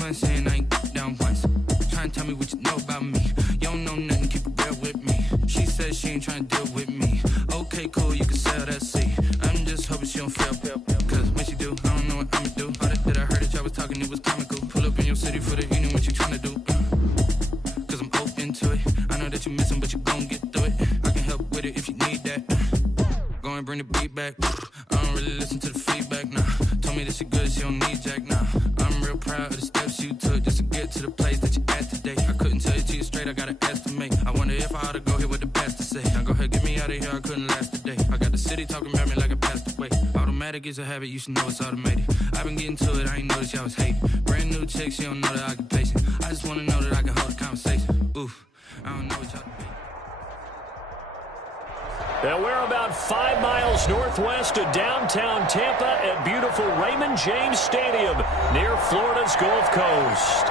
months saying I ain't down once. Trying to tell me what you know about me. You don't know nothing, keep it real with me. She says she ain't trying to deal with me. Okay, cool, you can sell that seat. I'm just hoping she don't fail. Cause when she do, I don't know what I'ma do. All that I heard that y'all was talking, it was comical. Pull up in your city for the evening, what you trying to do? Cause I'm open to it. I know that you missing, but you gon' get through it. I can help with it if you need that. Go and bring the beat back. I don't really listen to the feedback, nah. Told me that she good, she don't need jack, nah. I'm real proud of the steps you took just to get to the place that you at today. I couldn't tell you to you straight, I gotta estimate. I wonder if I ought to go here with the best to say. Now go ahead, get me out of here, I couldn't last today. I got the city talking about me like I passed away. Automatic is a habit, you should know it's automated. I've been getting to it, I ain't noticed y'all was hating. Brand new chick, she don't know the occupation. I just wanna know that I can hold a conversation. Oof, I don't know what y'all debating. And we're about 5 miles northwest of downtown Tampa at beautiful Raymond James Stadium near Florida's Gulf Coast.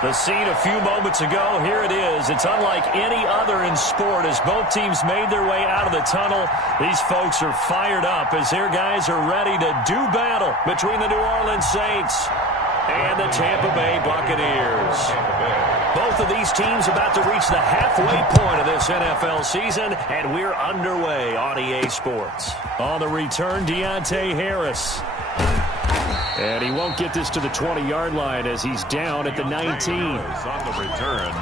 The scene a few moments ago, here it is. It's unlike any other in sport as both teams made their way out of the tunnel. These folks are fired up as their guys are ready to do battle between the New Orleans Saints and the Tampa Bay Buccaneers. Both of these teams about to reach the halfway point of this NFL season, and we're underway on EA Sports. On the return, Deontay Harris. And he won't get this to the 20-yard line as he's down at the 19. On the return,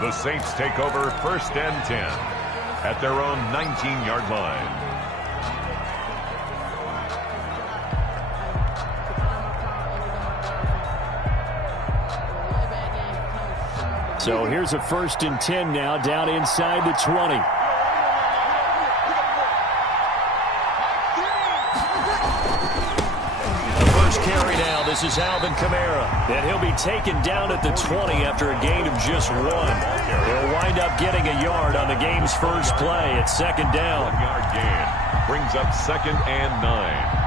the Saints take over 1st and 10 at their own 19-yard line. So here's a 1st and 10 now down inside the 20. The first carry now. This is Alvin Kamara. And he'll be taken down at the 20 after a gain of just 1. He'll wind up getting a yard on the game's first play at 2nd down. 1-yard gain brings up 2nd and 9.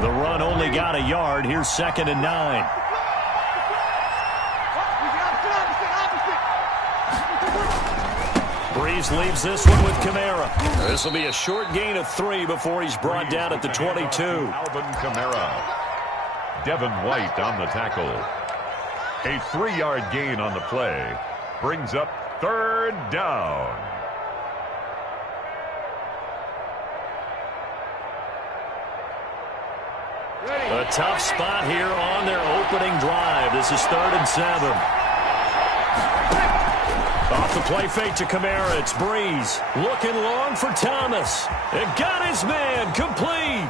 The run only got a yard. Here's 2nd and 9. Breeze leaves this one with Kamara. This will be a short gain of 3 before he's brought down at the 22. Alvin Kamara. Devin White on the tackle. A 3-yard gain on the play brings up 3rd down. A tough spot here on their opening drive. This is 3rd and 7. Off the play fake to Kamara. It's Breeze. Looking long for Thomas. It got his man. Complete.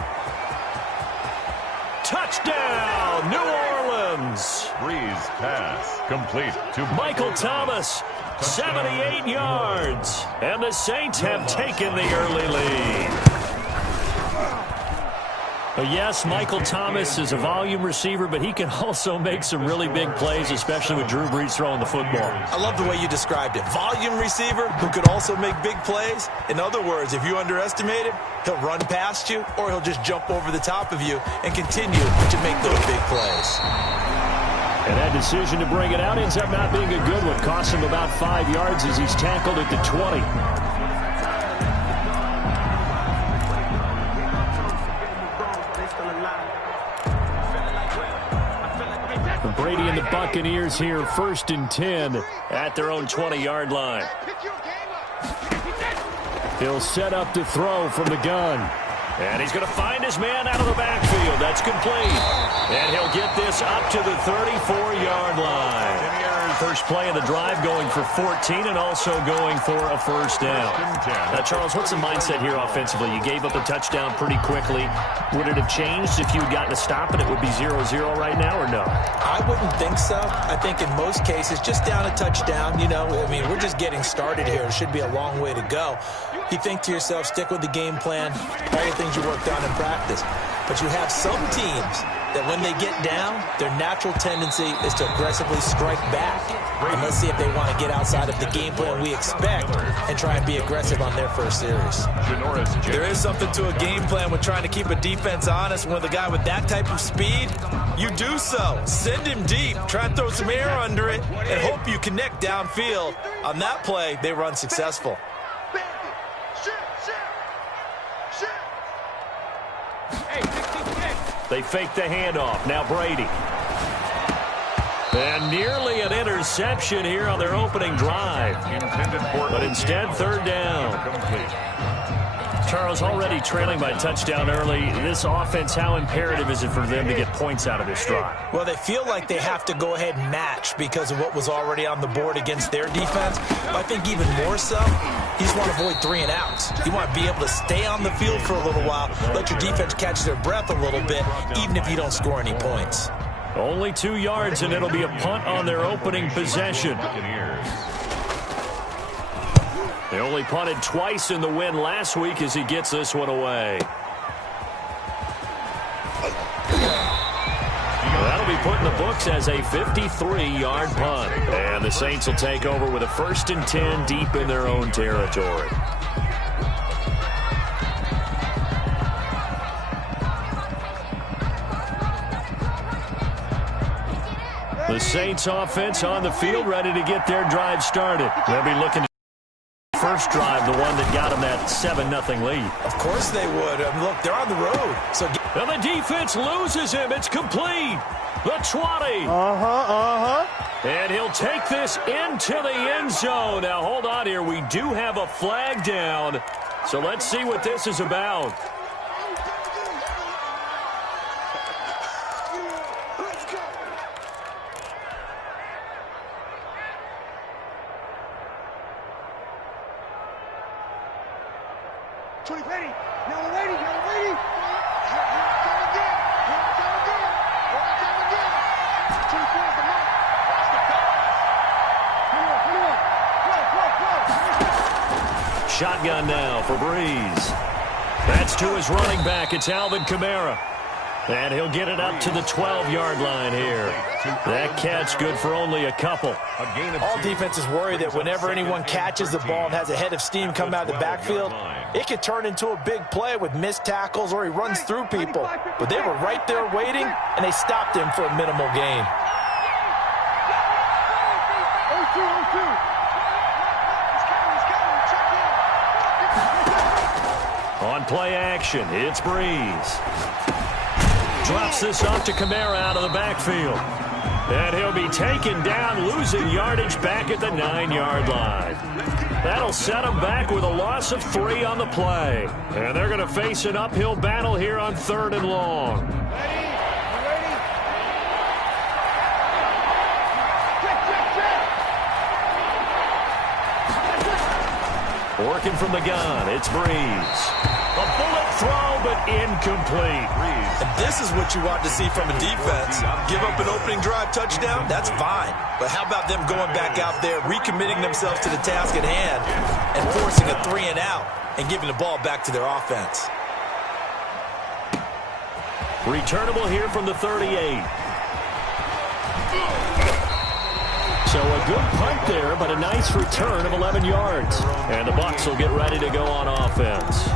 Touchdown, New Orleans. Breeze pass complete to Michael Thomas. 78 yards. And the Saints have taken the early lead. Yes, Michael Thomas is a volume receiver, but he can also make some really big plays, especially with Drew Brees throwing the football. I love the way you described it. Volume receiver who could also make big plays. In other words, if you underestimate him, he'll run past you or he'll just jump over the top of you and continue to make those big plays. And that decision to bring it out ends up not being a good one. Costs him about 5 yards as he's tackled at the 20. Brady and the Buccaneers here, 1st and 10 at their own 20-yard line. He'll set up to throw from the gun. And he's going to find his man out of the backfield. That's complete. And he'll get this up to the 34-yard line. First play of the drive going for 14 and also going for a 1st down. Now, Charles, what's the mindset here offensively? You gave up a touchdown pretty quickly. Would it have changed if you had gotten a stop and it would be 0-0 right now or no? I wouldn't think so. I think in most cases, just down a touchdown, you know, I mean, we're just getting started here. It should be a long way to go. You think to yourself, stick with the game plan, all the things you worked on in practice. But you have some teams that when they get down, their natural tendency is to aggressively strike back. And let's see if they want to get outside of the game plan we expect and try and be aggressive on their first series. There is something to a game plan with trying to keep a defense honest. When with a guy with that type of speed, you do so. Send him deep. Try and throw some air under it and hope you connect downfield. On that play, they run successful. They fake the handoff. Now Brady. And nearly an interception here on their opening drive. But instead, third down. Charles, already trailing by touchdown early. This offense, how imperative is it for them to get points out of this drive? Well, they feel like they have to go ahead and match because of what was already on the board against their defense. But I think even more so, you just want to avoid 3 and outs. You want to be able to stay on the field for a little while, let your defense catch their breath a little bit, even if you don't score any points. Only 2 yards, and it'll be a punt on their opening possession. They only punted twice in the win last week as he gets this one away. That'll be put in the books as a 53-yard punt. And the Saints will take over with a 1st and 10 deep in their own territory. The Saints offense on the field, ready to get their drive started. They'll be looking at the first drive, the one that got them that 7-0 lead. Of course they would. Look, they're on the road. And the defense loses him. It's complete. The 20. And he'll take this into the end zone. Now, hold on here. We do have a flag down. So let's see what this is about. Shotgun now for Breeze. That's to his running back. It's Alvin Kamara. And he'll get it up to the 12-yard line here. That catch good for only a couple. All defenses worry that whenever anyone catches the ball and has a head of steam come out of the backfield, it could turn into a big play with missed tackles or he runs through people. But they were right there waiting, and they stopped him for a minimal gain. On play action, it's Breeze. Drops this off to Kamara out of the backfield. And he'll be taken down, losing yardage back at the 9-yard line. That'll set him back with a loss of 3 on the play. And they're going to face an uphill battle here on 3rd and long. Working from the gun, it's Breeze. A bullet throw, but incomplete. And this is what you want to see from a defense. Give up an opening drive touchdown, that's fine. But how about them going back out there, recommitting themselves to the task at hand, and forcing a 3 and out, and giving the ball back to their offense. Returnable here from the 38. So a good punt there, but a nice return of 11 yards. And the Bucs will get ready to go on offense.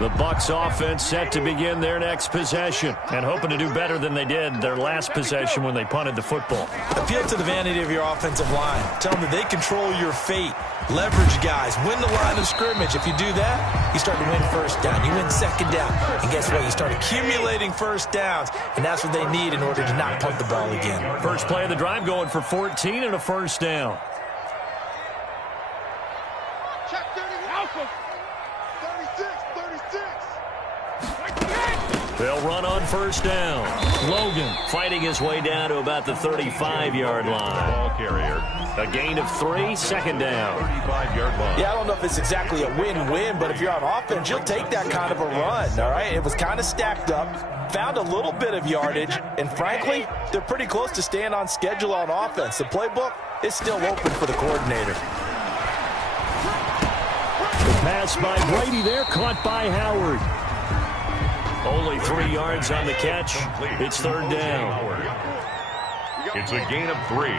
The Bucs offense set to begin their next possession and hoping to do better than they did their last possession when they punted the football. Appeal to the vanity of your offensive line. Tell them that they control your fate. Leverage guys. Win the line of scrimmage. If you do that, you start to win first down. You win second down. And guess what? You start accumulating first downs. And that's what they need in order to not punt the ball again. First play of the drive going for 14 and a first down. Check 30 Alpha. 36. They'll run on first down. Logan fighting his way down to about the 35-yard line. Ball carrier. A gain of 3, second down. 35-yard line. Yeah, I don't know if it's exactly a win-win, but if you're on offense, you'll take that kind of a run, all right? It was kind of stacked up, found a little bit of yardage, and frankly, they're pretty close to staying on schedule on offense. The playbook is still open for the coordinator. The pass by Brady there, caught by Howard. Only 3 yards on the catch. It's third down. It's a gain of 3.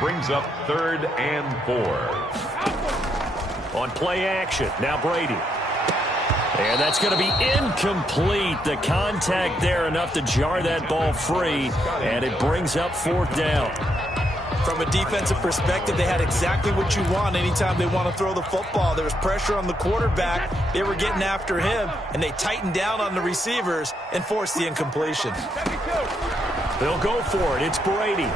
Brings up 3rd and 4. On play action, now Brady. And that's going to be incomplete. The contact there enough to jar that ball free, and it brings up 4th down. From a defensive perspective, they had exactly what you want anytime they want to throw the football. There was pressure on the quarterback. They were getting after him, and they tightened down on the receivers and forced the incompletion. They'll go for it. It's Brady.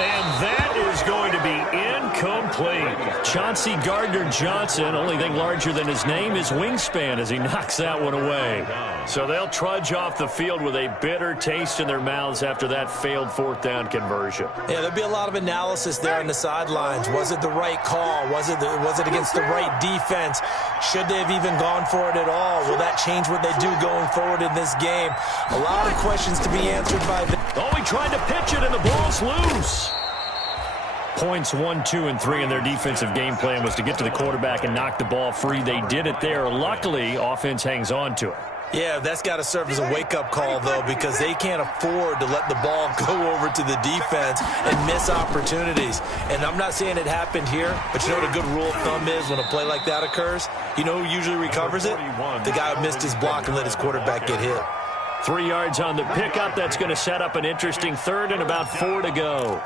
And that is going to be incomplete. Chauncey Gardner-Johnson, only thing larger than his name is wingspan as he knocks that one away. So they'll trudge off the field with a bitter taste in their mouths after that failed 4th down conversion. Yeah, there'll be a lot of analysis there on the sidelines. Was it the right call? Was it against the right defense? Should they have even gone for it at all? Will that change what they do going forward in this game? A lot of questions to be answered by them. Oh, he tried to pitch it, and the ball's loose. Points 1, 2, and 3 in their defensive game plan was to get to the quarterback and knock the ball free. They did it there. Luckily, offense hangs on to it. Yeah, that's got to serve as a wake-up call, though, because they can't afford to let the ball go over to the defense and miss opportunities. And I'm not saying it happened here, but you know what a good rule of thumb is when a play like that occurs? You know who usually recovers it? The guy who missed his block and let his quarterback get hit. 3 yards on the pickup. That's going to set up an interesting 3rd and about 4 to go.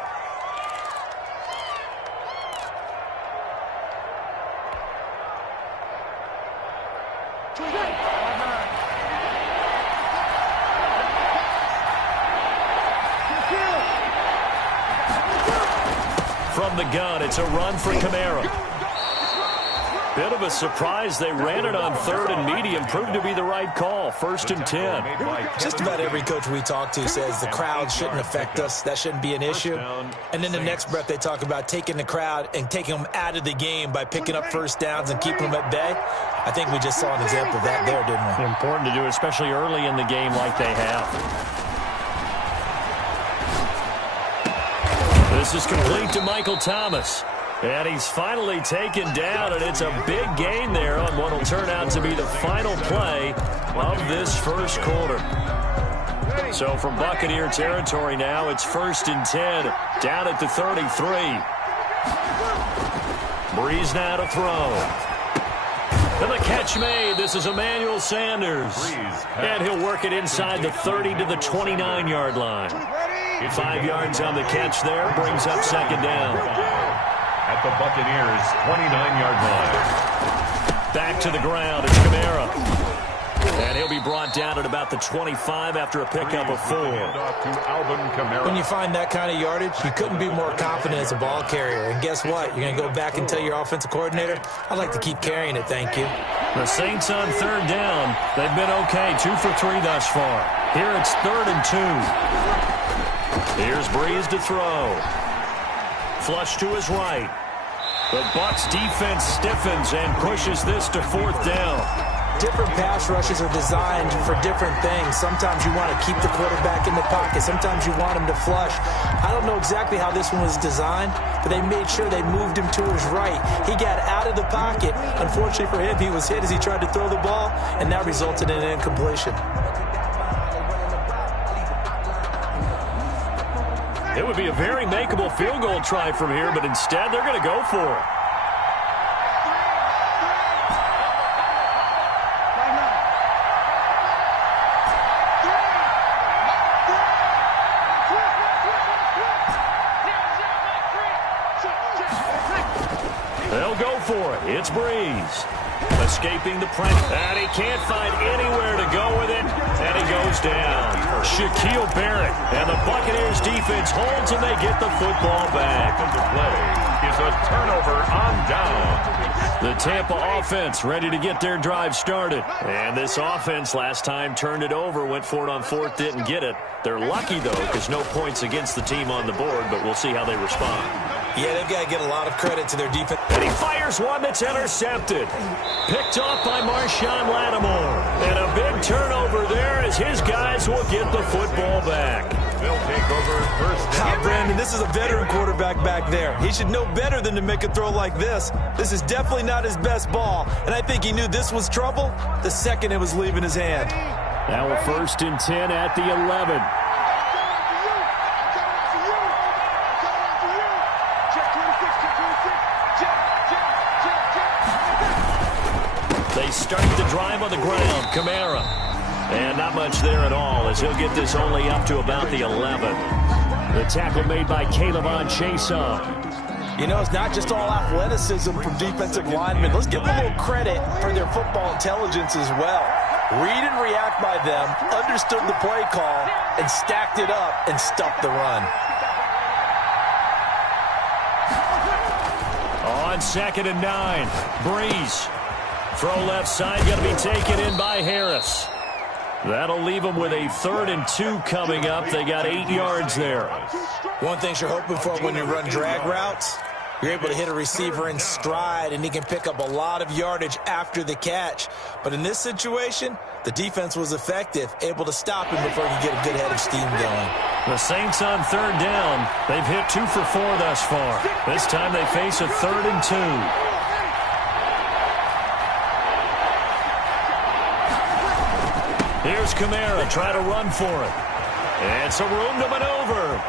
From the gun, it's a run for Kamara. Bit of a surprise. They ran it on 3rd and medium. Proved to be the right call. 1st and 10. Just about every coach we talk to says the crowd shouldn't affect us. That shouldn't be an issue. And then the next breath they talk about taking the crowd and taking them out of the game by picking up 1st downs and keeping them at bay. I think we just saw an example of that there, didn't we? Important to do, especially early in the game like they have. This is complete to Michael Thomas. And he's finally taken down, and it's a big gain there on what will turn out to be the final play of this first quarter. So from Buccaneer territory now, it's 1st and 10, down at the 33. Breeze now to throw. And the catch made. This is Emmanuel Sanders. And he'll work it inside the 30 to the 29-yard line. 5 yards on the catch there, brings up 2nd down. At the Buccaneers' 29-yard line. Back to the ground, it's Kamara. And he'll be brought down at about the 25 after a pickup of 4. When you find that kind of yardage, you couldn't be more confident as a ball carrier. And guess what? You're going to go back and tell your offensive coordinator, I'd like to keep carrying it, thank you. The Saints on 3rd down. They've been okay, 2 for 3 thus far. Here it's 3rd and 2. Here's Breeze to throw. Flush to his right. The Bucs defense stiffens and pushes this to 4th down. Different pass rushes are designed for different things. Sometimes you want to keep the quarterback in the pocket. Sometimes you want him to flush. I don't know exactly how this one was designed, but they made sure they moved him to his right. He got out of the pocket. Unfortunately for him, he was hit as he tried to throw the ball, and that resulted in an incompletion. It would be a very makeable field goal try from here, but instead they're going to go for it. They'll go for it. It's Breeze. Escaping the pressure. And he can't find anywhere to go with it. And he goes down. Shaquille Barrett. And the Buccaneers defense holds and they get the football back. The play is a turnover on down. The Tampa offense ready to get their drive started. And this offense last time turned it over, went for it on 4th, didn't get it. They're lucky, though, because no points against the team on the board, but we'll see how they respond. Yeah, they've got to get a lot of credit to their defense. And he fires one that's intercepted. Picked off by Marshawn Lattimore. And a big turnover there as his guys will get the football back. They'll take over 1st down. Brandon, this is a veteran quarterback back there. He should know better than to make a throw like this. This is definitely not his best ball. And I think he knew this was trouble the second it was leaving his hand. Now a 1st and 10 at the 11. They start the drive on the ground. Kamara. And not much there at all as he'll get this only up to about the 11. The tackle made by Caleb Chason. You know, it's not just all athleticism from defensive linemen. Let's give them a little credit for their football intelligence as well. Read and react by them, understood the play call, and stacked it up and stuffed the run. On 2nd and 9, Breeze. Throw left side, going to be taken in by Harris. That'll leave them with a 3rd and 2 coming up. They got 8 yards there. One thing you're hoping for when you run drag routes, you're able to hit a receiver in stride, and he can pick up a lot of yardage after the catch. But in this situation, the defense was effective, able to stop him before he could get a good head of steam going. The Saints on 3rd down. They've hit 2 for 4 thus far. This time they face a 3rd and 2. Here's Kamara, try to run for it. And some room to maneuver.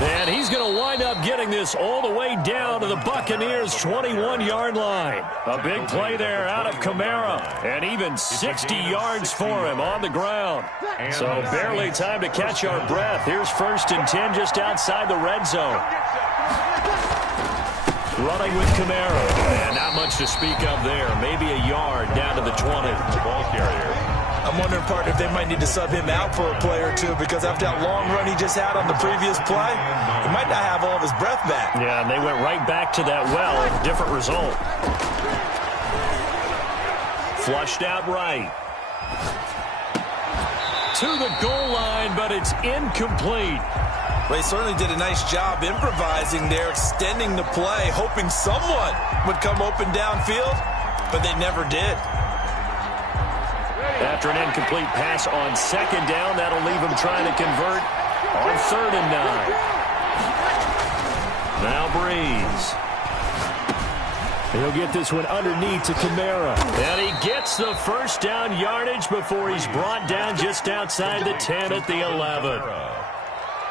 And he's going to wind up getting this all the way down to the Buccaneers' 21-yard line. A big play there out of Kamara. And even 60 yards for him on the ground. So barely time to catch our breath. Here's 1st and 10 just outside the red zone. Running with Kamara. And not much to speak of there. Maybe a yard down to the 20. The ball carrier. I'm wondering, partner, if they might need to sub him out for a play or two, because after that long run he just had on the previous play, he might not have all of his breath back. Yeah, and they went right back to that well. Different result. Flushed out right. To the goal line, but it's incomplete. They certainly did a nice job improvising there, extending the play, hoping someone would come open downfield, but they never did. After an incomplete pass on 2nd down, that'll leave him trying to convert on 3rd and 9. Now Breeze. He'll get this one underneath to Kamara. And he gets the 1st down yardage before he's brought down just outside the 10 at the 11.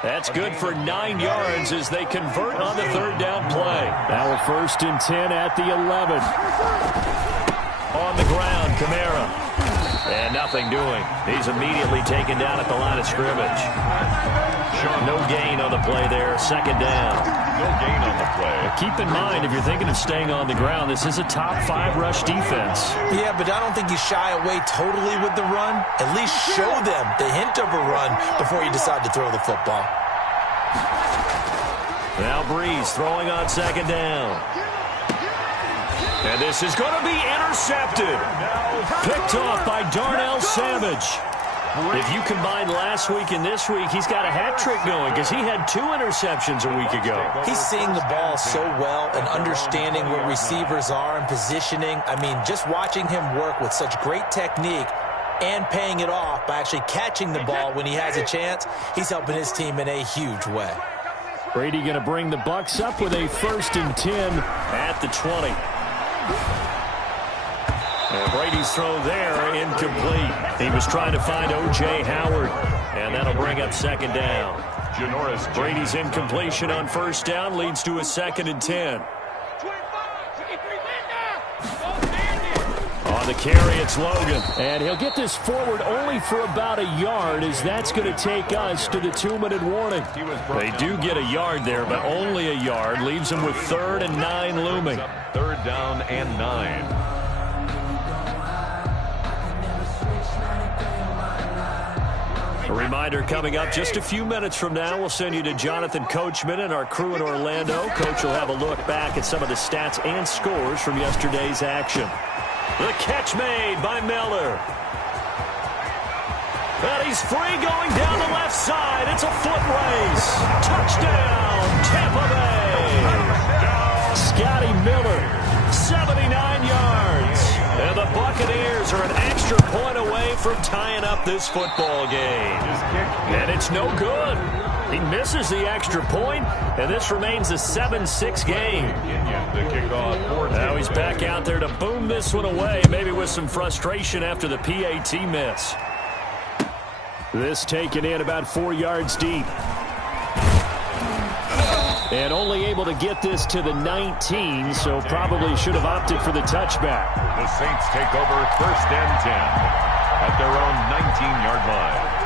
That's good for 9 yards as they convert on the 3rd down play. Now a 1st and 10 at the 11. On the ground, Kamara. And nothing doing. He's immediately taken down at the line of scrimmage. No gain on the play there. 2nd down. No gain on the play. But keep in mind, if you're thinking of staying on the ground, this is a top 5 rush defense. Yeah, but I don't think you shy away totally with the run. At least show them the hint of a run before you decide to throw the football. Now Breeze throwing on 2nd down. And this is going to be intercepted. Picked off by Darnell Savage. If you combine last week and this week, he's got a hat trick going because he had 2 interceptions a week ago. He's seeing the ball so well and understanding where receivers are and positioning. I mean, just watching him work with such great technique and paying it off by actually catching the ball when he has a chance, he's helping his team in a huge way. Brady going to bring the Bucs up with a 1st and 10 at the 20. And Brady's throw there, incomplete. He was trying to find O.J. Howard, and that'll bring up 2nd down. Brady's incompletion on 1st down leads to a 2nd and 10. On the carry, it's Logan. And he'll get this forward only for about a yard, as that's going to take us to the 2-minute warning. They do get a yard there, but only a yard. Leaves them with 3rd and 9 looming. 3rd down and 9. A reminder coming up just a few minutes from now. We'll send you to Jonathan Coachman and our crew in Orlando. Coach will have a look back at some of the stats and scores from yesterday's action. The catch made by Miller. And he's free going down the left side. It's a foot race. Touchdown, Tampa Bay. Scotty Miller, 79 yards. And the Buccaneers are an extra point away from tying up this football game. And it's no good. He misses the extra point, and this remains a 7-6 game. Now he's back out there to boom this one away, maybe with some frustration after the PAT miss. This taken in about 4 yards deep. And only able to get this to the 19, so probably should have opted for the touchback. The Saints take over 1st and 10 at their own 19-yard line.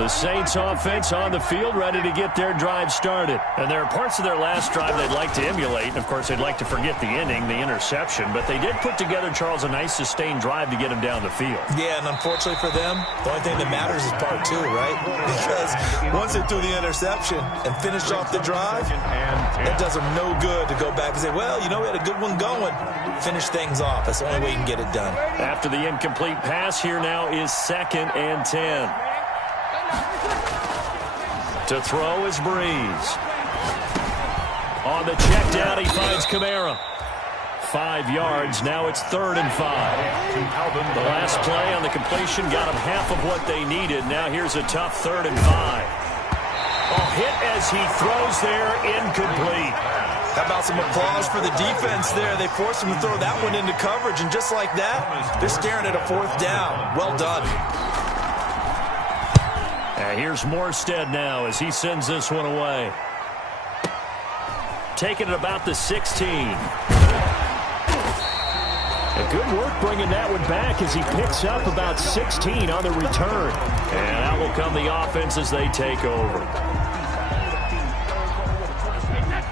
The Saints offense on the field, ready to get their drive started. And there are parts of their last drive they'd like to emulate. Of course, they'd like to forget the inning, the interception. But they did put together, Charles, a nice sustained drive to get them down the field. Yeah, and unfortunately for them, the only thing that matters is part two, right? Because once they threw the interception and finished off the drive, it does them no good to go back and say, well, you know, we had a good one going. Finish things off. That's the only way you can get it done. After the incomplete pass, here now is 2nd and 10. To throw is Breeze. On the check down, he finds Kamara. 5 yards. Now it's 3rd and 5. The last play on the completion got them half of what they needed. Now here's a tough 3rd and 5. A hit as he throws there, incomplete. How about some applause for the defense there? They forced him to throw that one into coverage, and just like that, they're staring at a 4th down. Well done. Here's Morstead now as he sends this one away. Taking it about the 16. Good work bringing that one back as he picks up about 16 on the return. And out will come the offense as they take over.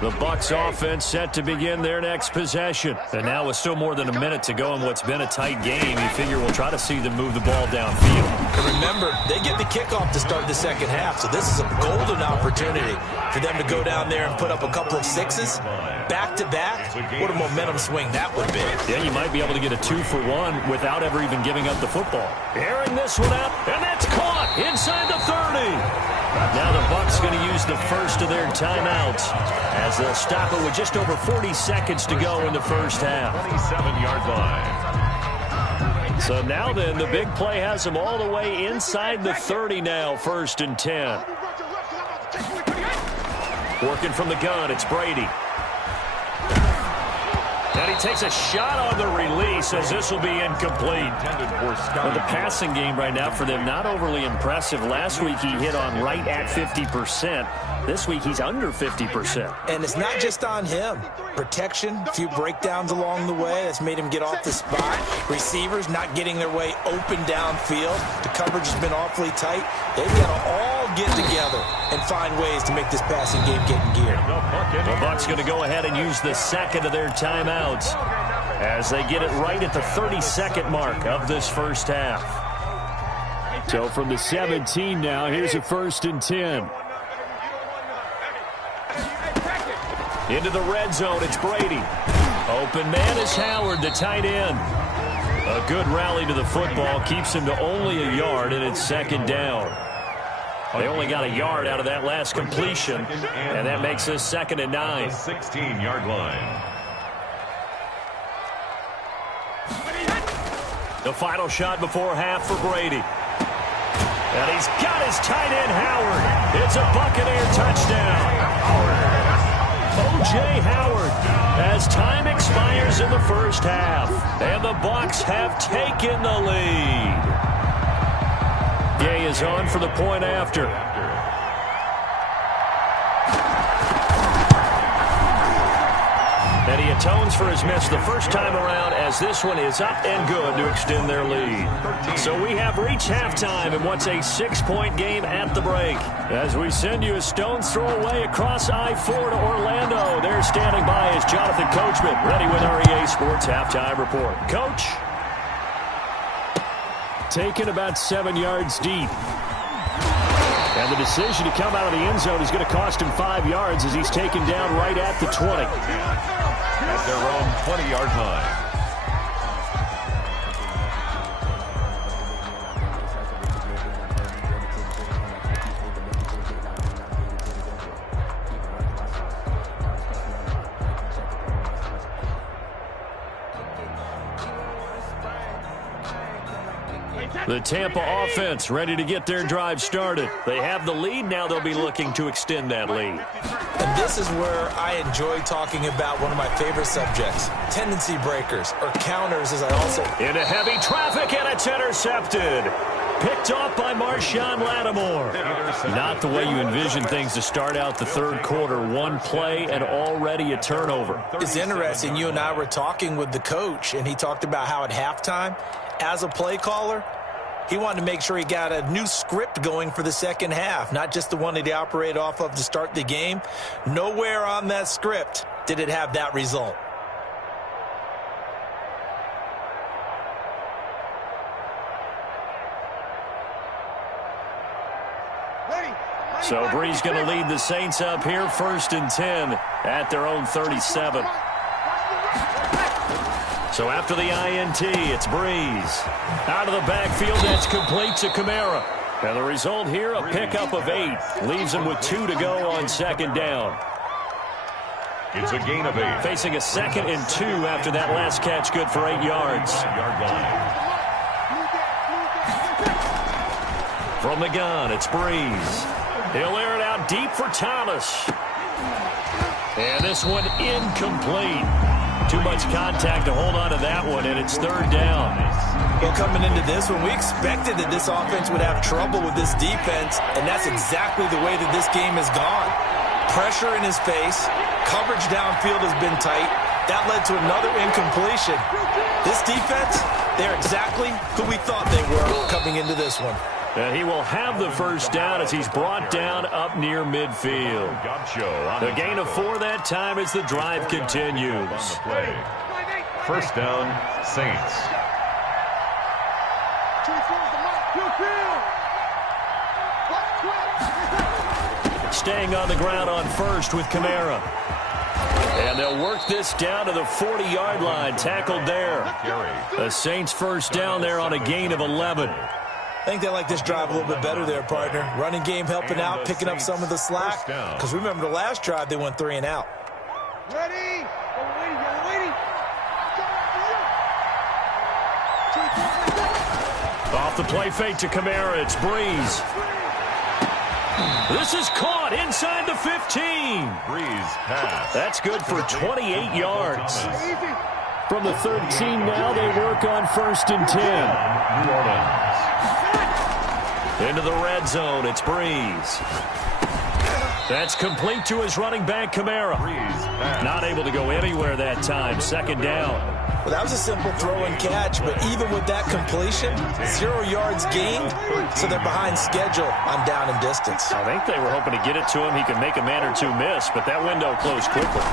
The Bucs offense set to begin their next possession. And now with still more than a minute to go in what's been a tight game, you figure we'll try to see them move the ball downfield. And remember, they get the kickoff to start the second half, so this is a golden opportunity for them to go down there and put up a couple of sixes. Back-to-back, what a momentum swing that would be. Yeah, you might be able to get a 2-for-1 without ever even giving up the football. Airing this one out, and that's caught inside the 30. Now the Bucs going to use the first of their timeouts as they'll stop it with just over 40 seconds to go in the first half. 27-yard line. So now then, the big play has them all the way inside the 30 now, 1st and 10. Working from the gun, it's Brady. And he takes a shot on the release as this will be incomplete. Well, the passing game right now for them, not overly impressive. Last week he hit on right at 50%. This week he's under 50%. And it's not just on him. Protection, a few breakdowns along the way. That's made him get off the spot. Receivers not getting their way open downfield. The coverage has been awfully tight. They've got to all get together and find ways to make this passing game get in gear. The Bucs going to go ahead and use the second of their timeouts as they get it right at the 30-second mark of this first half. So from the 17 now, here's a 1st and 10. Into the red zone, it's Brady. Open man is Howard, the tight end. A good rally to the football keeps him to only a yard, and it's 2nd down. They only got a yard out of that last completion, and that makes this 2nd and 9. 16-yard line. The final shot before half for Brady. And he's got his tight end, Howard. It's a Buccaneer touchdown. O.J. Howard as time expires in the first half. And the Bucs have taken the lead. Gay is on for the point after. And he atones for his miss the first time around as this one is up and good to extend their lead. So we have reached halftime in what's a 6-point game at the break. As we send you a stone's throw away across I-4 to Orlando. There standing by is Jonathan Coachman, ready with our EA Sports Halftime Report. Coach? Taken about 7 yards deep. And the decision to come out of the end zone is going to cost him 5 yards as he's taken down right at the 20. At their own 20-yard line. The Tampa offense ready to get their drive started. They have the lead. Now they'll be looking to extend that lead. And this is where I enjoy talking about one of my favorite subjects, tendency breakers, or counters, as I also... Into heavy traffic, and it's intercepted. Picked off by Marshawn Lattimore. Not the way you envision things to start out the third quarter. One play and already a turnover. It's interesting. You and I were talking with the coach, and he talked about how at halftime, as a play caller, He wanted to make sure he got a new script going for the second half, not just the one that he operated off of to start the game. Nowhere on that script did it have that result. So Brees going to lead the Saints up here, 1st and 10 at their own 37. So after the INT, it's Brees. Out of the backfield, that's complete to Kamara. And the result here, a pickup of 8. Leaves him with 2 to go on 2nd down. It's a gain of 8. Facing a 2nd and 2 after that last catch, good for 8 yards. From the gun, it's Brees. He'll air it out deep for Thomas. And this one incomplete. Too much contact to hold on to that one, and it's 3rd down. Well, coming into this one, we expected that this offense would have trouble with this defense, and that's exactly the way that this game has gone. Pressure in his face, coverage downfield has been tight. That led to another incompletion. This defense, they're exactly who we thought they were coming into this one. And he will have the 1st down as he's brought down up near midfield. The gain of 4 that time as the drive continues. 1st down, Saints. Staying on the ground on 1st with Kamara. And they'll work this down to the 40-yard line, tackled there. The Saints 1st down there on a gain of 11. I think they like this drive a little bit better there, partner. Running game helping out, picking up some of the slack. Because remember the last drive, they went 3 and out. Ready? You're waiting. Off the play fake to Kamara, it's Brees. This is caught inside the 15. Brees pass. That's good for 28 yards. From the 13 now, they work on 1st and 10. New Orleans. Into the red zone, it's Brees. That's complete to his running back, Kamara. Not able to go anywhere that time, 2nd down. Well, that was a simple throw and catch, but even with that completion, 0 yards gained, so they're behind schedule on down and distance. I think they were hoping to get it to him. He could make a man or 2 miss, but that window closed quickly.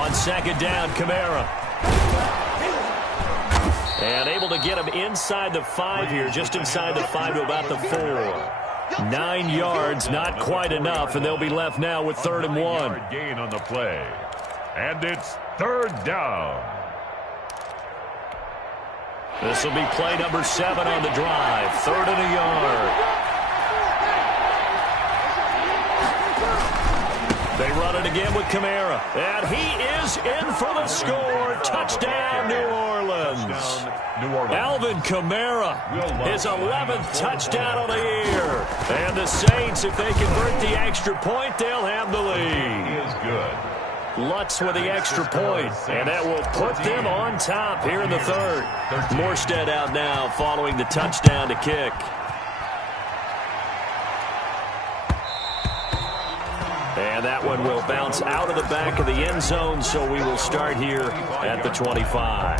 On 2nd down, Kamara. And able to get him inside the 5 here, just inside the 5 to about the 4. 9 yards, not quite enough, and they'll be left now with 3rd and 1. Gain on the play. And it's 3rd down. This will be play number 7 on the drive. 3rd and a yard. They run it again with Kamara. And he is in for the score. Touchdown, New Orleans. Alvin Kamara, his 11th touchdown of the year. And the Saints, if they convert the extra point, they'll have the lead. He is good. Lutz with the extra point, and that will put them on top here in the 3rd. Morstead out now following the touchdown to kick. And that one will bounce out of the back of the end zone, so we will start here at the 25.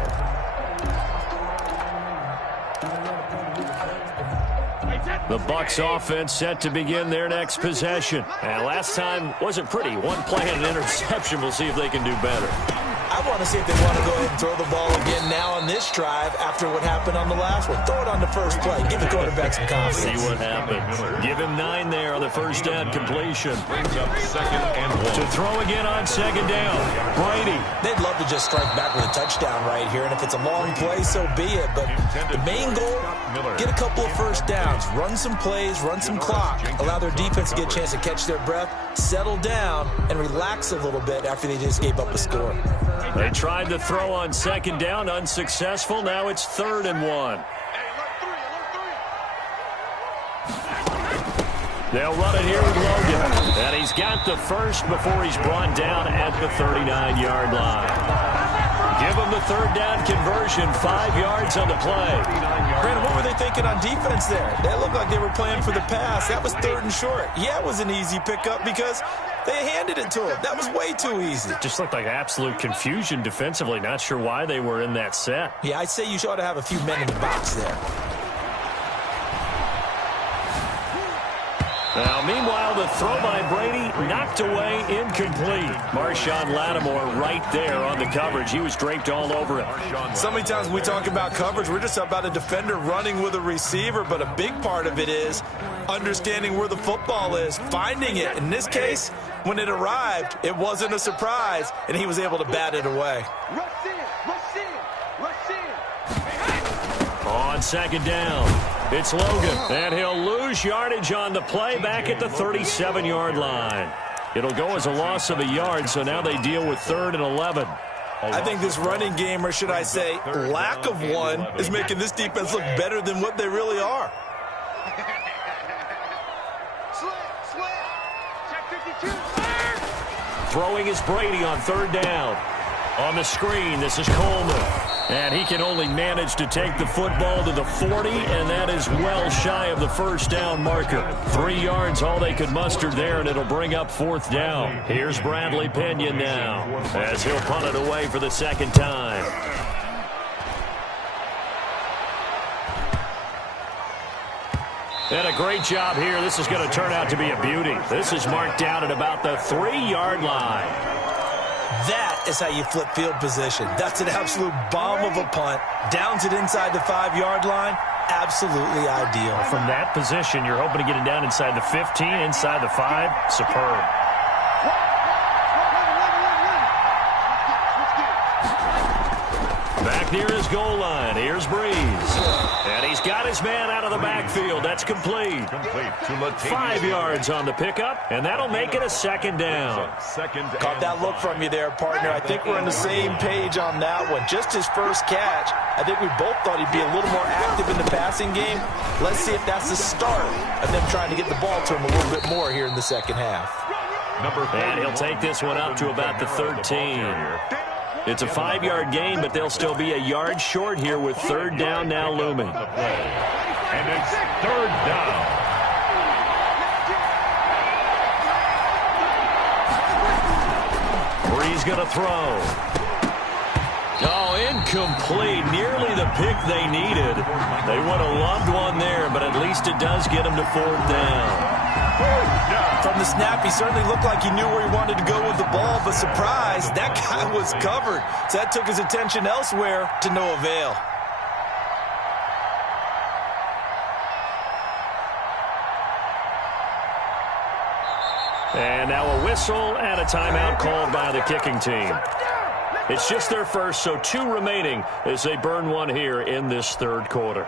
The Bucs offense set to begin their next possession. And last time wasn't pretty. 1 play and an interception. We'll see if they can do better. I want to see if they want to go ahead and throw the ball again now on this drive after what happened on the last one. Throw it on the first play. Give the quarterback some confidence. See what happens. Give him 9 there on the 1st down completion. Brings up 2nd and 1. To throw again on 2nd down. Brady. They'd love to just strike back with a touchdown right here, and if it's a long play, so be it. But the main goal, get a couple of 1st downs, run some plays, run some clock, allow their defense to get a chance to catch their breath, settle down, and relax a little bit after they just gave up a score. They tried to throw on 2nd down, unsuccessful. Now it's 3rd and 1. They'll run it here with Logan. And he's got the 1st before he's brought down at the 39-yard line. Give him the 3rd down conversion, 5 yards on the play. Brandon, what were they thinking on defense there? That looked like they were playing for the pass. That was 3rd and short. Yeah, it was an easy pickup because they handed it to him. That was way too easy. Just looked like absolute confusion defensively. Not sure why they were in that set. Yeah, I'd say you ought to have a few men in the box there. Now, meanwhile, the throw by Brady knocked away, incomplete. Marshawn Lattimore right there on the coverage. He was draped all over it. So many times when we talk about coverage, we're just about a defender running with a receiver, but a big part of it is understanding where the football is, finding it. In this case, when it arrived, it wasn't a surprise, and he was able to bat it away. On second down, it's Logan, and he'll lose yardage on the play back at the 37-yard line. It'll go as a loss of a yard, so now they deal with 3rd and 11. I think this running game, or should I say lack of one, is making this defense look better than what they really are. Throwing is Brady on 3rd down. On the screen, this is Coleman. And he can only manage to take the football to the 40, and that is well shy of the first down marker. 3 yards, all they could muster there, and it'll bring up 4th down. Here's Bradley Pinion now, as he'll punt it away for the second time. And a great job here. This is going to turn out to be a beauty. This is marked down at about the 3-yard line. That is how you flip field position. That's an absolute bomb of a punt. Downs it inside the 5-yard line. Absolutely ideal. From that position, you're hoping to get it down inside the 15, inside the 5. Superb. Back near his goal line. Here's Breeze. And he's got his man out of the backfield. That's complete. 5 yards on the pickup, and that'll make it a 2nd down. Caught that look from you there, partner. I think we're on the same page on that one. Just his first catch. I think we both thought he'd be a little more active in the passing game. Let's see if that's the start of them trying to get the ball to him a little bit more here in the second half. And he'll take this one up to about the 13. It's a 5-yard gain, but they'll still be a yard short here with 3rd down now looming. And it's 3rd down. Breeze going to throw. Oh, incomplete. Nearly the pick they needed. They would have loved one there, but at least it does get them to 4th down. From the snap, he certainly looked like he knew where he wanted to go with the ball, but surprise, that guy was covered. So that took his attention elsewhere to no avail. And now a whistle and a timeout called by the kicking team. It's just their first, so 2 remaining as they burn one here in this 3rd quarter.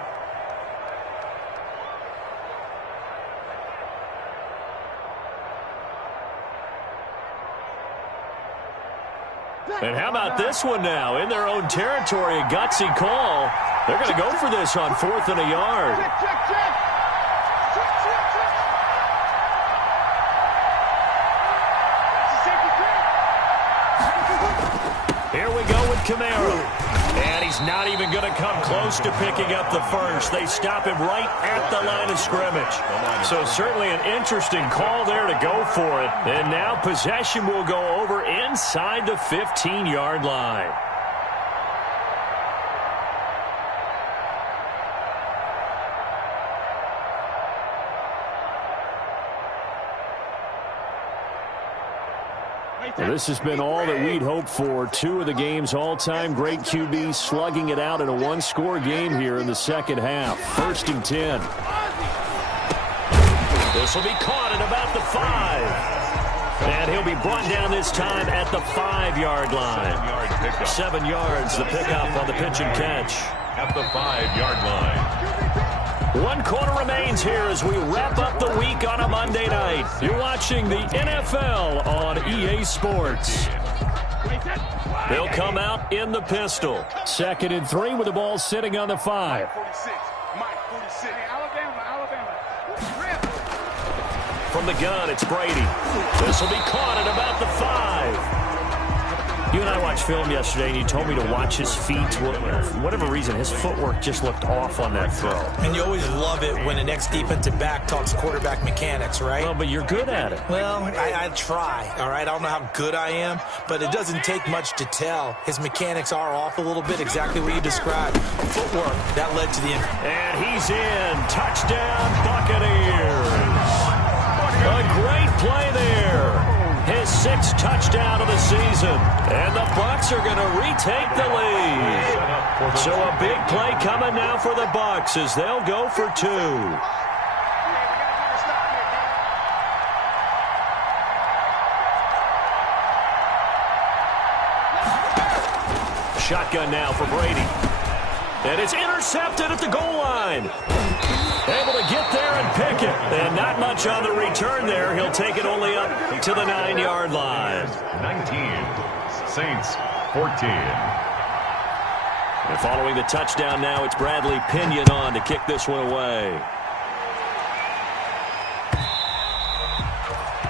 And how about this one now? In their own territory, a gutsy call. They're going to go for this on 4th and a yard. Here we go with Camaro. And he's not even going to come close to picking up the first. They stop him right at the line of scrimmage. So certainly an interesting call there to go for it. And now possession will go over inside the 15-yard line. Well, this has been all that we'd hoped for. 2 of the game's all-time great QBs slugging it out in a 1-score game here in the second half. 1st and 10. This will be caught at about the 5. And he'll be brought down this time at the 5-yard line. 7 yards, the pickup on the pitch and catch. At the 5-yard line. 1 quarter remains here as we wrap up the week on a Monday night. You're watching the NFL on EA Sports. They'll come out in the pistol. 2nd and 3 with the ball sitting on the 5. From the gun, it's Brady. This will be caught at about the 5. You and I watched film yesterday, and you told me to watch his feet. For whatever reason, his footwork just looked off on that throw. And you always love it when the next defensive back talks quarterback mechanics, right? Well, but you're good at it. Well, I try, all right? I don't know how good I am, but it doesn't take much to tell. His mechanics are off a little bit, exactly what you described. Footwork, that led to the injury. And he's in. Touchdown, Buccaneers. sixth touchdown of the season. And the Bucs are going to retake the lead. So a big play coming now for the Bucs as they'll go for 2. Shotgun now for Brady. And it's intercepted at the goal line. Able to get there and pick it. And not much on the return there. He'll take it only up to the 9-yard line. 19. Saints 14. And following the touchdown now, it's Bradley Pinion on to kick this one away.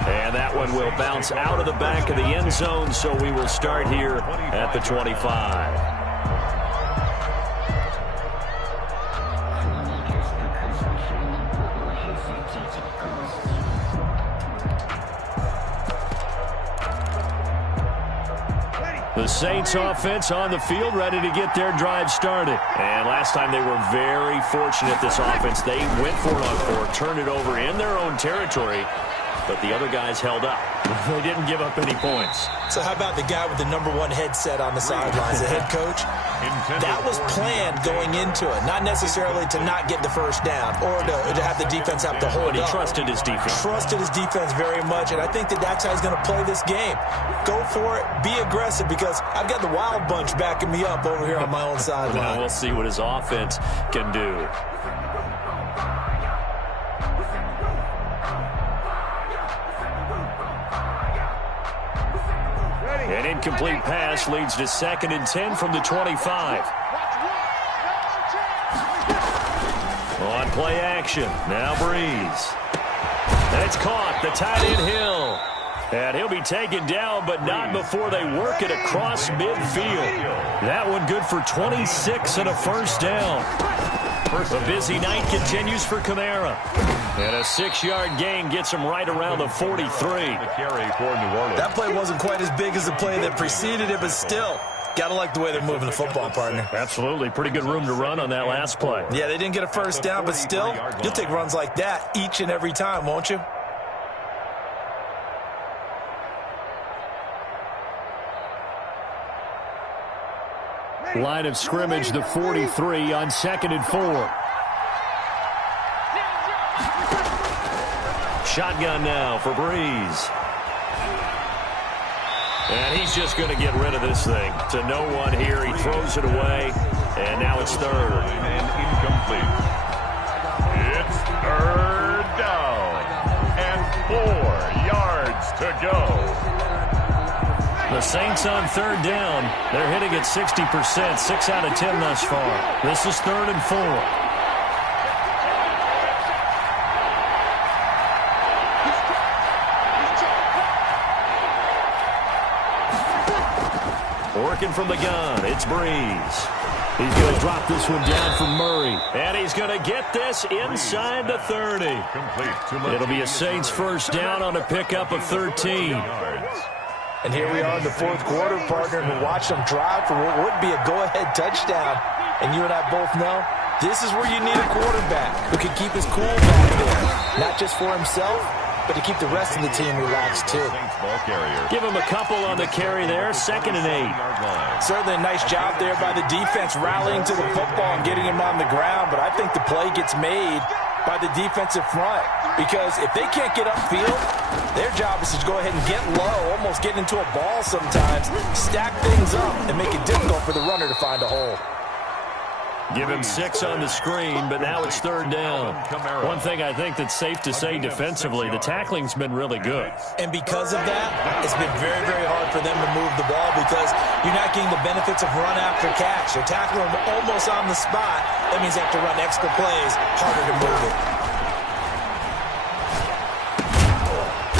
And that one will bounce out of the back of the end zone, so we will start here at the 25. The Saints offense on the field, ready to get their drive started. And last time they were very fortunate, this offense. They went for it on 4, turned it over in their own territory, but the other guys held up. They didn't give up any points. So how about the guy with the #1 headset on the sidelines, the head coach? That was planned going into it, not necessarily to not get the first down or to have the defense have to hold up. But he trusted his defense. Trusted his defense very much, and I think that's how he's going to play this game. Go for it, be aggressive, because I've got the Wild Bunch backing me up over here on my own sideline. Well, we'll see what his offense can do. An incomplete pass leads to 2nd and 10 from the 25. On play action, now Breeze. And it's caught, the tight end Hill. And he'll be taken down, but not before they work it across midfield. That one good for 26 and a first down. The busy night continues for Kamara. And a 6-yard gain gets him right around the 43. That play wasn't quite as big as the play that preceded it, but still, gotta like the way they're moving the football, partner. Absolutely. Pretty good room to run on that last play. Yeah, they didn't get a first down, but still, you'll take runs like that each and every time, won't you? Line of scrimmage, the 43 on 2nd and 4. Shotgun now for Breeze. And he's just going to get rid of this thing. To no one here. He throws it away. And now it's 3rd. And incomplete. It's 3rd down. And 4 yards to go. The Saints on 3rd down. They're hitting at 60%. 6 out of 10 thus far. This is 3rd and 4. Working from the gun, it's Breeze. He's going to drop this one down for Murray. And he's going to get this inside the 30. It'll be a Saints first down on a pickup of 13. And here we are in the 4th quarter, partner, and watch them drive for what would be a go-ahead touchdown. And you and I both know this is where you need a quarterback who can keep his cool back there. Not just for himself, but to keep the rest of the team relaxed, too. Give him a couple on the carry there. 2nd and 8. Certainly a nice job there by the defense rallying to the football and getting him on the ground. But I think the play gets made by the defensive front, because if they can't get upfield, their job is to go ahead and get low, almost get into a ball sometimes, stack things up, and make it difficult for the runner to find a hole. Give him 6 on the screen, but now it's 3rd down. One thing I think that's safe to say defensively, the tackling's been really good. And because of that, it's been very, very hard for them to move the ball, because you're not getting the benefits of run after catch. You're tackling them almost on the spot. That means they have to run extra plays, harder to move it.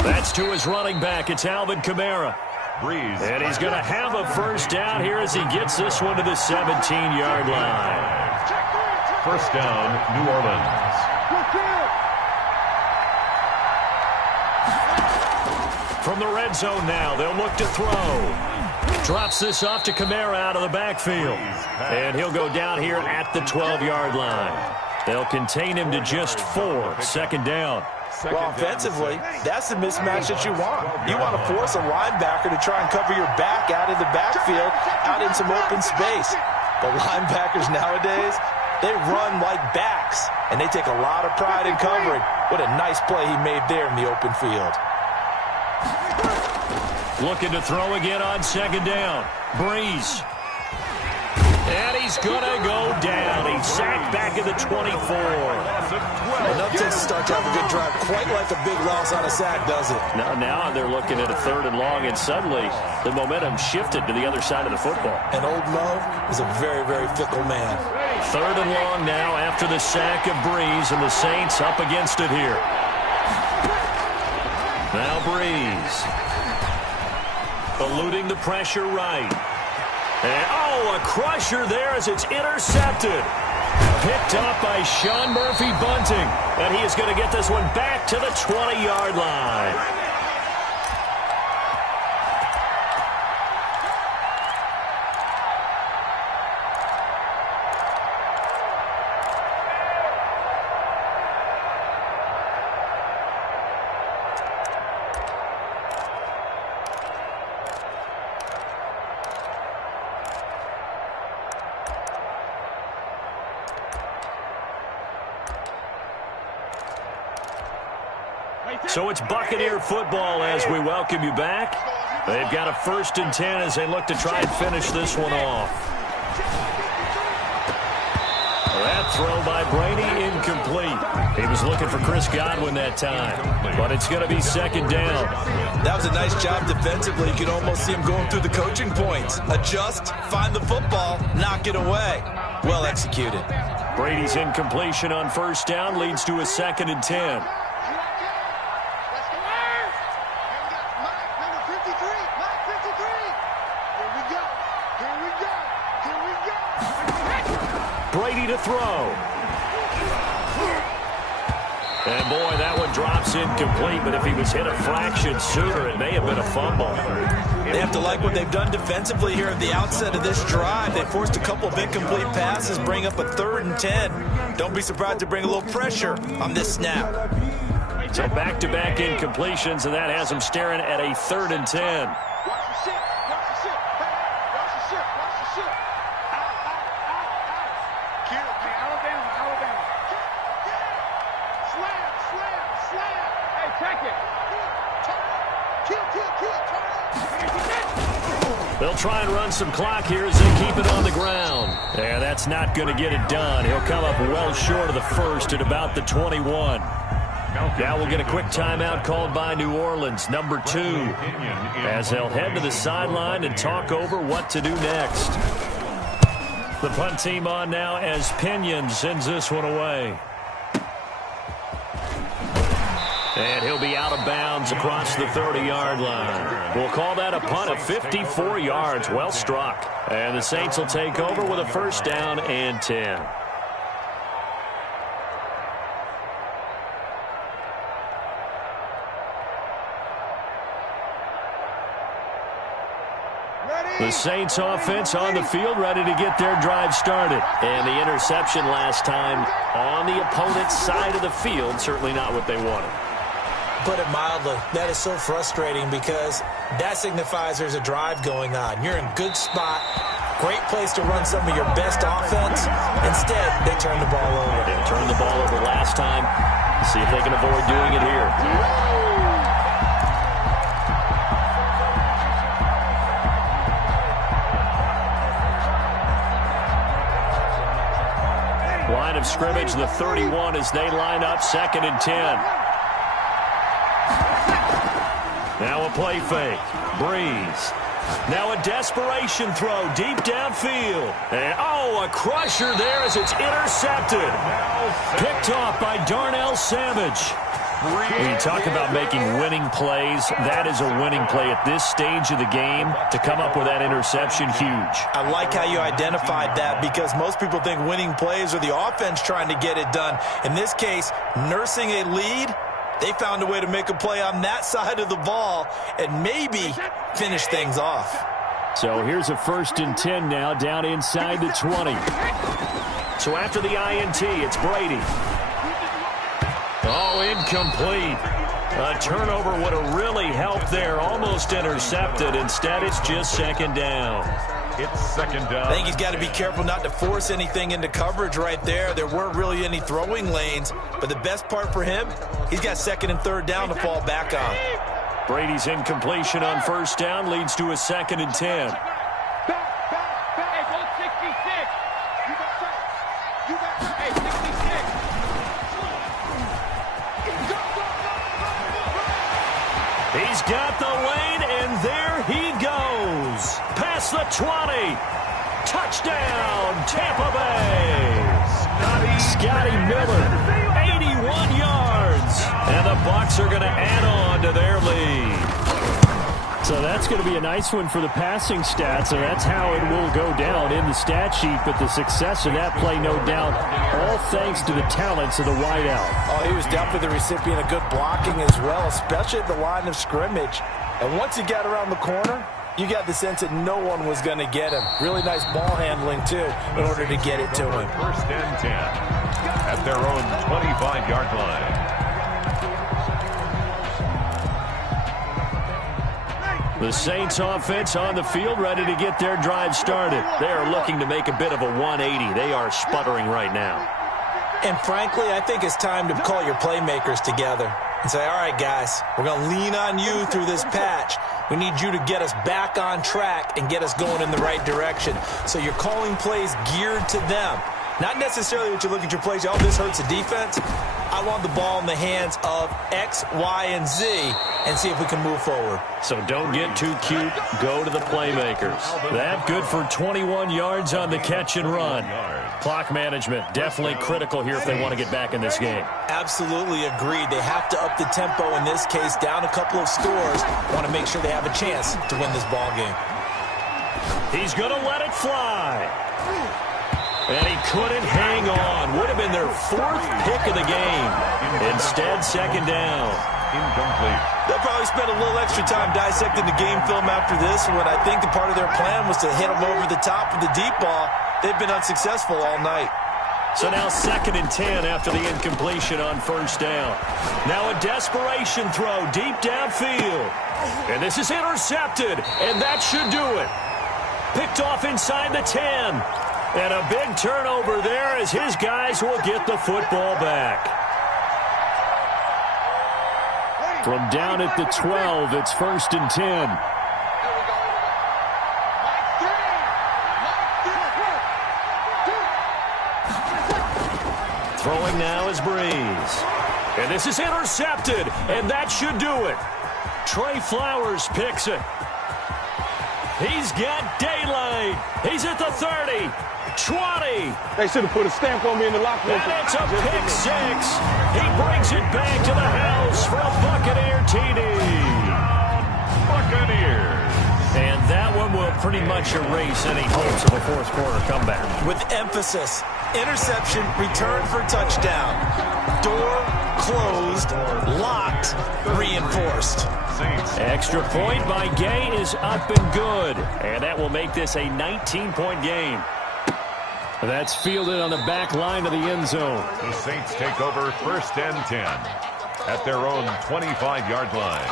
That's to his running back. It's Alvin Kamara. Breeze. And he's going to have a first down here as he gets this one to the 17-yard line. First down, New Orleans. From the red zone now, they'll look to throw. Drops this off to Kamara out of the backfield. And he'll go down here at the 12-yard line. They'll contain him to just 4. 2nd down. Well, offensively, that's the mismatch that you want. You want to force a linebacker to try and cover your back out in the backfield, out in some open space. The linebackers nowadays, they run like backs, and they take a lot of pride in covering. What a nice play he made there in the open field. Looking to throw again on second down. Breeze. And he's going to go down. He's sacked back at the 24. Enough to start to have a good drive. Quite like a big loss on a sack, does it? Now they're looking at a 3rd and long, and suddenly the momentum shifted to the other side of the football. And old Mo is a very, very fickle man. 3rd and long now after the sack of Breeze, and the Saints up against it here. Now Breeze. Eluding the pressure right. And, oh, a crusher there as it's intercepted. Picked up by Sean Murphy Bunting. And he is going to get this one back to the 20-yard line. So it's Buccaneer football as we welcome you back. They've got a 1st and 10 as they look to try and finish this one off. That throw by Brady incomplete. He was looking for Chris Godwin that time, but it's going to be 2nd down. That was a nice job defensively. You can almost see him going through the coaching points. Adjust, find the football, knock it away. Well executed. Brady's incompletion on 1st down leads to a 2nd and 10. Brady to throw. And boy, that one drops incomplete, but if he was hit a fraction sooner, it may have been a fumble. They have to like what they've done defensively here at the outset of this drive. They forced a couple of incomplete passes, bring up a 3rd and 10. Don't be surprised to bring a little pressure on this snap. So back-to-back incompletions, and that has them staring at a 3rd and 10. They'll try and run some clock here as they keep it on the ground. Yeah, that's not going to get it done. He'll come up well short of the 1st at about the 21. Now we'll get a quick timeout called by New Orleans, number 2, as they'll head to the sideline and talk over what to do next. The punt team on now as Pinion sends this one away. And he'll be out of bounds across the 30-yard line. We'll call that a punt of 54 yards. Well struck. And the Saints will take over with a 1st down and 10. The Saints offense on the field, ready to get their drive started. And the interception last time on the opponent's side of the field, certainly not what they wanted. Put it mildly, that is so frustrating because that signifies there's a drive going on. You're in good spot, great place to run some of your best offense. Instead, they turn the ball over. They turned the ball over last time. See if they can avoid doing it here. Line of scrimmage, the 31 as they line up 2nd and 10. Now a play fake. Breeze. Now a desperation throw deep downfield. And, oh, a crusher there as it's intercepted. Picked off by Darnell Savage. When you talk about making winning plays, that is a winning play at this stage of the game. To come up with that interception, huge. I like how you identified that because most people think winning plays are the offense trying to get it done. In this case, nursing a lead, they found a way to make a play on that side of the ball and maybe finish things off. So here's a 1st and 10 now down inside the 20. So after the INT, it's Brady. Oh, incomplete. A turnover would have really helped there. Almost intercepted. Instead, it's just second down. It's second down. I think he's got to be careful not to force anything into coverage right there. There weren't really any throwing lanes. But the best part for him, he's got second and third down to fall back on. Brady's incompletion on first down leads to a 2nd and 10. He's got the lane, and there he goes. Past the 20. Touchdown, Tampa Bay. Scotty Miller, 81 yards. And the Bucs are going to add on to their lead. So that's going to be a nice one for the passing stats, and that's how it will go down in the stat sheet. But the success of that play, no doubt, all thanks to the talents of the wideout. Oh, he was definitely the recipient of good blocking as well, especially at the line of scrimmage. And once he got around the corner, you got the sense that no one was going to get him. Really nice ball handling, too, in order to get it to him. First and 10 at their own 25-yard line. The Saints offense on the field, ready to get their drive started. They are looking to make a bit of a 180. They are sputtering right now. And frankly, I think it's time to call your playmakers together and say, all right, guys, we're going to lean on you through this patch. We need you to get us back on track and get us going in the right direction. So you're calling plays geared to them. Not necessarily that you look at your plays, oh, this hurts the defense. I want the ball in the hands of X, Y, and Z and see if we can move forward. So don't get too cute. Go to the playmakers. That good for 21 yards on the catch and run. Clock management definitely critical here if they want to get back in this game. Absolutely agreed. They have to up the tempo in this case, down a couple of scores. Want to make sure they have a chance to win this ball game. He's going to let it fly. And he couldn't hang on. Would have been their 4th pick of the game. Instead, second down. Incomplete. They'll probably spend a little extra time dissecting the game film after this one. I think the part of their plan was to hit them over the top with the deep ball. They've been unsuccessful all night. So now 2nd and 10 after the incompletion on first down. Now a desperation throw deep downfield. And this is intercepted. And that should do it. Picked off inside the 10. And a big turnover there as his guys will get the football back. From down at the 12, it's 1st and 10. Throwing now is Breeze. And this is intercepted, and that should do it. Trey Flowers picks it. He's got daylight. He's at the 30. 20. They should have put a stamp on me in the locker room. And it's a pick 6. He brings it back to the house for a Buccaneer TD. Buccaneers. And that one will pretty much erase any hopes of a fourth quarter comeback. With emphasis, interception, return for touchdown. Door closed, locked, reinforced. Extra point by Gay is up and good. And that will make this a 19-point game. That's fielded on the back line of the end zone. The Saints take over 1st and 10 at their own 25-yard line.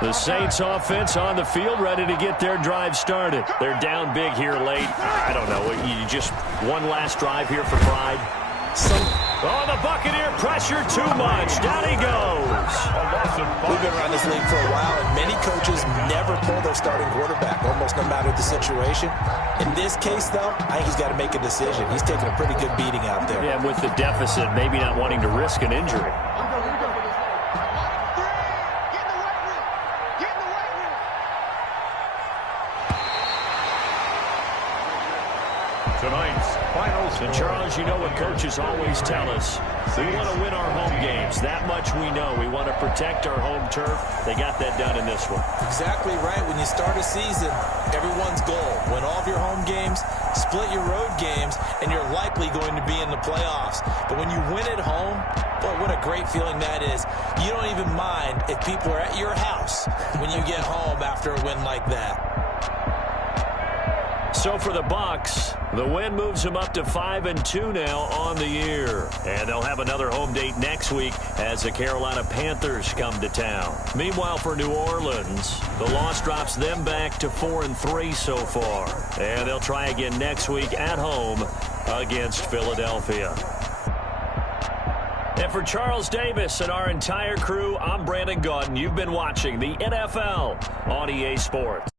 The Saints offense on the field ready to get their drive started. They're down big here late. I don't know. You just one last drive here for pride. Oh, the Buccaneer pressure too much. Down he goes. We've been around this league for a while, and many coaches never pull their starting quarterback, almost no matter the situation. In this case, though, I think he's got to make a decision. He's taking a pretty good beating out there. Yeah, with the deficit, maybe not wanting to risk an injury. Tonight's final score. And Charles, you know what coaches always tell us. We want to win our home games. That much we know. We want to protect our home turf. They got that done in this one. Exactly right. When you start a season, everyone's goal, win all of your home games, split your road games, and you're likely going to be in the playoffs. But when you win at home, boy, what a great feeling that is. You don't even mind if people are at your house when you get home after a win like that. So for the Bucs, the win moves them up to 5-2 now on the year. And they'll have another home date next week as the Carolina Panthers come to town. Meanwhile, for New Orleans, the loss drops them back to 4-3 so far. And they'll try again next week at home against Philadelphia. And for Charles Davis and our entire crew, I'm Brandon Gaudin. You've been watching the NFL on EA Sports.